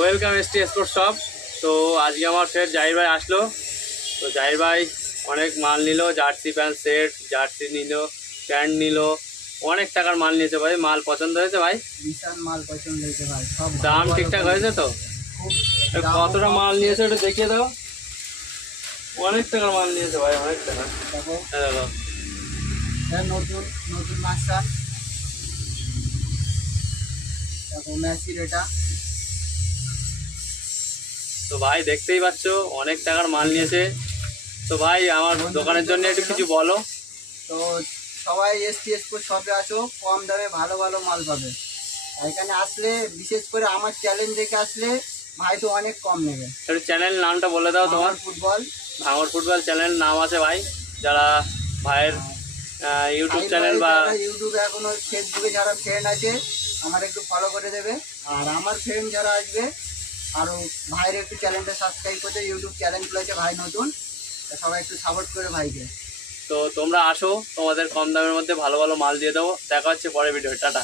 Welcome ST sports shop. তো আজকে আমার ফের জাহির ভাই আসলো। তো জাহির ভাই অনেক মাল নিল, জার্সি প্যান্ট সেট, জার্সি নিল, প্যান্ট নিল, অনেক টাকার মাল নিয়েছে ভাই। মাল পছন্দ হয়েছে ভাই? বিশাল মাল পছন্দ হয়েছে ভাই, সব দাম ভালো ঠিকঠাক ভালো হয়েছে তো? খুব কতটা মাল নিয়েছে একটু দেখিয়ে দাও। অনেক টাকার মাল নিয়েছে ভাই, অনেক টাকা। দেখো দেখো নতুন নতুন মাস্টার, দেখো ম্যাচির এটা। তো ভাই দেখতেই পাচ্ছ অনেক টাকার মাল নিয়েছে। তো ভাই আমার দোকানের জন্য একটু কিছু বলো। তো সবাই এসটি স্পোর্টস শপে আসো, কম দামে ভালো ভালো মাল পাবে। আর এখানে আসলে বিশেষ করে আমার চ্যালেঞ্জ দেখে আসলে ভাই তো অনেক কম নেবে। একটু চ্যানেল নামটা বলে দাও তোমার। ফুটবল ভাঙর ফুটবল চ্যানেল নাম আছে ভাই। যারা ভাইয়ের ইউটিউব চ্যানেল বা ইউটিউবে এখনো ফেসবুকে যারা ফ্রেন্ড আছে আমার একটু ফলো করে দেবে। আর আমার ফ্রেন্ড যারা আসবে আরও ভাইয়ের একটু চ্যানেলটা সাবস্ক্রাইব করতে, ইউটিউব চ্যানেল খুলেছে ভাই নতুন, তা সবাই একটু সাপোর্ট করে ভাইকে। তো তোমরা আসো, তোমাদের কম দামের মধ্যে ভালো ভালো মাল দিয়ে দেবো। দেখা হচ্ছে পরের ভিডিও। টাটা।